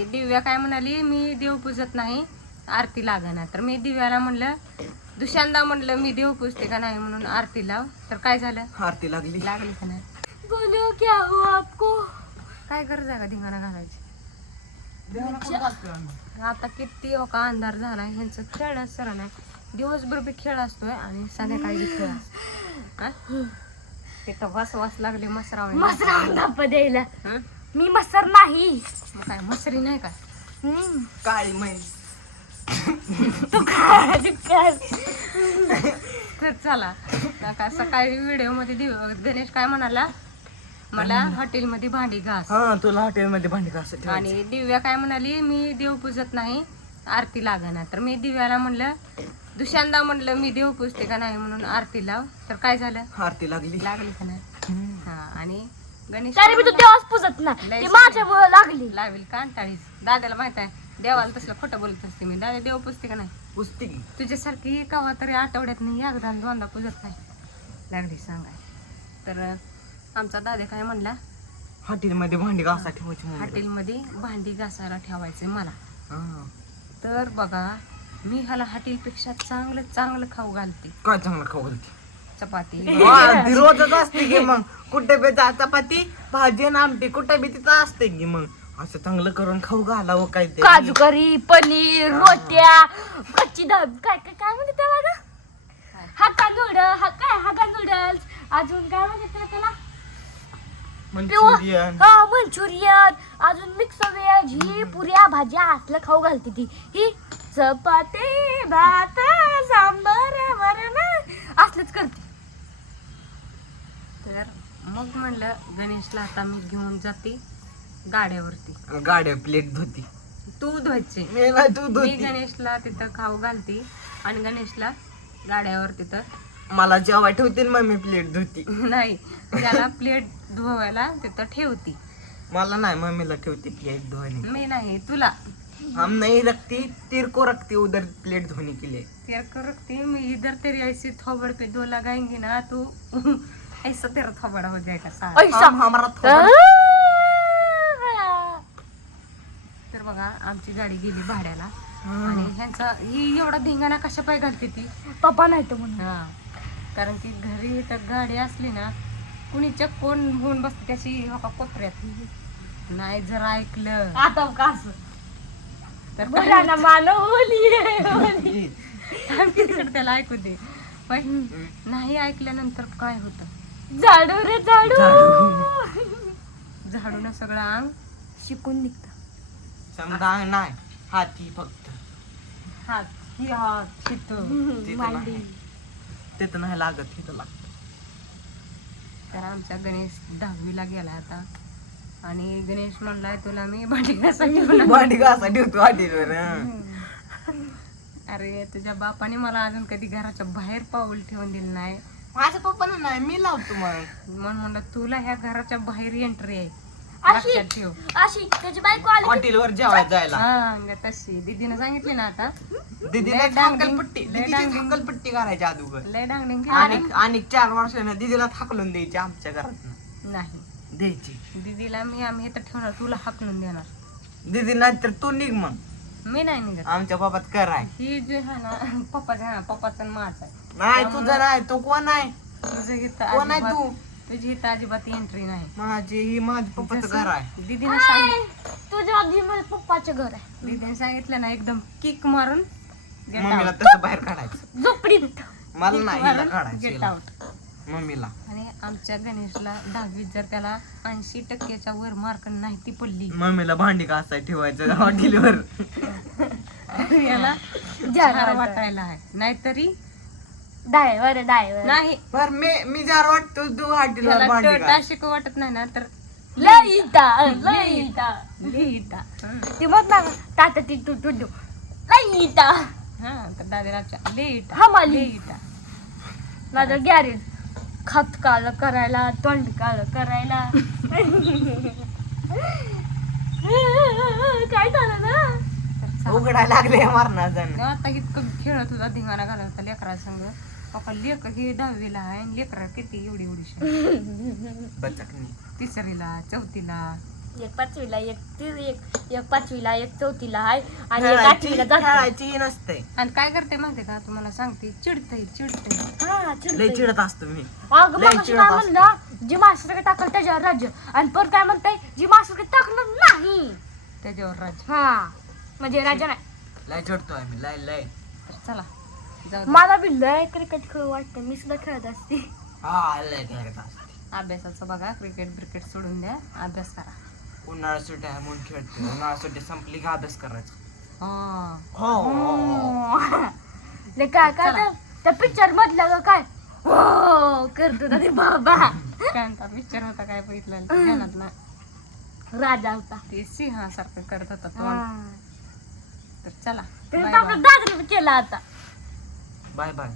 आणि दिव्या काय म्हणाली, मी देव पूजत नाही, आरती लागणार. तर मी दिव्याला म्हणलं, दुसऱ्यांदा म्हणलं मी देव पूजते का नाही म्हणून आरती लाव. तर काय झालं, आरती लागली. लागली का नाही. बोलो क्या हो आपको, काय गरज आहे का धिंगाणा घालायची. आता किती का अंधार झालाय, ह्यांचं खेळणं सर नाही. दिवसभर बी खेळ असतोय आणि संध्याकाळी बी खेळ असतो. तिथं वास वास लागले मसराव द्यायला. मी मसर नाही. मग काय मसरी नाही का. काळी म्हैस. तू काय तर चला का सकाळी व्हिडिओ मध्ये गणेश काय म्हणाला, मला हॉटेलमध्ये भांडी घास. हा तुला हॉटेलमध्ये भांडी घासायची. आणि दिव्या काय म्हणाली, मी देव पूजत नाही, आरती लागणार. तर मी दिव्याला म्हणलं, दुसऱ्यांदा म्हणलं मी देव पूजते का नाही म्हणून आरती लाव. तर काय झालं, आरती लागली. लागली का नाही. हा आणि गणेश तरी मी तू देवाच पूजत नाही, माझ्यामुळे लागली. लावेल का टाळीच. दादाला माहित आहे देवाला तसलं खोटं बोलत असते मी. दादा देव पूजते का नाही. पुसते की. तुझ्यासारखी कवा तरी आठवड्यात नाही एकदा दोनदा पूजत नाही. लागली सांगाय. तर आमचा दादा काय म्हणला, हॉटेलमध्ये भांडी घासा ठेवायची म्हणून. हॉटेलमध्ये भांडी घासायला ठेवायचे मला. हा. तर बघा मी ह्याला हॉटेलपेक्षा चांगलं चांगलं खाऊ घालते. काय चांगलं खाऊ घालते. चपाती ती रोजच असते की मग. कुठे बी चपाती भाजी आणि आमटी कुठे बी तिथं असते की मग. असं चांगलं करून खाऊ घालावं काय ते. काजू करी, पनीर, रोट्या, कच्ची डाळ, काय काय काय म्हणते त्याला ग, हाका नूडल्स, अजून काय म्हणते त्याला, मंचुरियन. हा मंचुरियन, अजून मिक्स व्हेज, ही पुऱ्या भाज्या असलं खाऊ घालते ती. ही चपाती भात सांबार वरण असलंच करते. तर मग म्हणलं गणेशला आता मी घेऊन जाते गाड्यावरती. गाड्या प्लेट धुती. तू धुवायचे, मी नाही तू मी धुती. गणेशला तिथं खाऊ घालते आणि गणेशला गाड्यावर तिथं मला जेव्हा ठेवते ना मम्मी प्लेट धुती. नाही त्याला प्लेट धुवायला तिथं ठेवती. मला नाही मम्मीला ठेवते प्लेट धुवायला. मी नाही तुला हम नहीं रखती, तेरे को रखती उधर प्लेट धोने के लिए. तेरे को रखती मैं इधर, तेरी ऐसी थोबड़ पे दो लगाएंगे ना तू ऐसा तेरा थोबड़ा हो जाएगा सारा. ऐसा. हमारा थोड़ा. तर बघा आमची गाडी गेली भाड्याला आणि ह्यांचा ही एवढा धिंगाणा कशा पाय घालते ती. पप्पा नाही तर म्हणून. हा कारण की घरी तर गाडी असली ना कुणीच्या कोण होऊन बसते त्याची कोपऱ्यात. नाही जर ऐकलं आता का असं तर बघा मानो होली तिकडे त्याला ऐकू दे. पण नाही ऐकल्यानंतर काय होतं, झाडू रे झाडू, झाडून सगळं अंग शिकून निघत. समजा नाही हाती फक्त. हात ही हात तिथं मांडी. तिथं नाही लागत तिथं लागत. तर आमचा गणेश 10वीला गेला आता आणि गणेश म्हणलाय तुला मी भांडी घासायला. भांडी घासा ठेवतो हॉटेलवर. अरे तुझ्या बापाने मला अजून कधी घराच्या बाहेर पाऊल ठेवून दिलं नाही. माझ्या पप्पाला नाही मी लावतो मग. म्हणून म्हणलं तुला ह्या घराच्या बाहेर एंट्री आहे, अशी लक्षात ठेव. अशी त्याची बायको आली की हॉटेलवर जेवायला जायला. हा तशी दीदीने सांगितली ना आता. दीदीला लय डांगडिंग- थाकलपट्टी लय दीदीची डांगडिंग- थाकलपट्टी करायची अगोदर. लय डांगडिंग आणि 4 वर्षानं दीदीला थाकलून द्यायची आमच्या घरात नाही. द्यायची. दीदीला आम्ही इथं ठेवणार, तुला हाकलून देणार. दीदी नाही तर तू निघ मग. मी नाही निघत. आमच्या बाबात कराय. ही जे आहे ना पप्पाचा माझा आहे. नाही तुझं नाही तो कोण आहे. तुझं इथं कोण आहे अजिबात- तू. तुझी इथं अजिबात एंट्री नाही. माझी ही माझ्या पप्पाचं घर आहे. दीदीने सांगितलं, तुझ्या आधी माझ्या पप्पाचं घर आहे दीदीने सांगितलं ना एकदम किक मारून get मम्मीला out. तसं बाहेर काढायचं. झोपडीत. मला Kick नाही हिला मारून काढायचं get हिला. out. मम्मीला. आणि आमच्या गणेशला 10वीत जर त्याला 80% वर मार्क नाही ती पडली मम्मीला भांडी घासाय ठेवायचं हॉटेलवर. याला झार वाटायला आहे. नाहीतरी डायवर नाही बर मी जार वाटतो तू हॉटेलवर त्याला भांडी टटा घास. शिकू वाटत नाही ना तर लईता लिहिता. ती मग ना ताता ती तू तू लईता हा तर दादाच्या लिहिता हा माली लिहिता. माझं गॅरेज खत काळ करायला, तोंड काळ करायला. काय झालं ना, तर चला. उघडायला लागले मारणार जण. आता इतकं खेळत होता धिंगाणा घालत होता लेकरा संग. पप्पा लेक हे 10वीला आहे आणि लेकरा किती एवढी बचकणी. 3रीला 4थीला एक 5वीला, एक 5वीला, एक 4थीला आहे आणि एक 8वीला जातो. खेळायची नसते. आणि काय करते माहिती का तुम्हाला सांगते, चिडते. हा, लय चिडतंय. चिडत असतो मी. अगं लय मग काय चिडत म्हणलं, जी मास्टर टाकल त्याच्यावर राज्य, आणि पर काय म्हणताय, जी मास्टर टाकलं नाही त्याच्यावर राज. हा म्हणजे राजा नाही. लय चिडतो आम्ही, लय लय. तर चला जाऊ दे. मला बी लय क्रिकेट खेळ वाटतं, मी सुद्धा खेळत असते. हा लय खेळत असते. अभ्यासाचं बघा, क्रिकेट सोडून द्या, अभ्यास करा. उन्हाळा सुट्ट्या आहे म्हणून खेळते. उन्हाळा सुट्टी संपली का अभ्यास करायचा. हा हो. ले काय काय चला. त्या पिक्चर मधलं ग काय हो करतो ना ते बाबा. कोणता पिक्चर होता काय बघितलं ध्यानात ना. राजा होता. ते सिंहासारखं करत होता तो. हा. तर चला ते बाय आपल्या बाय. दादाने केला आता. Bye bye.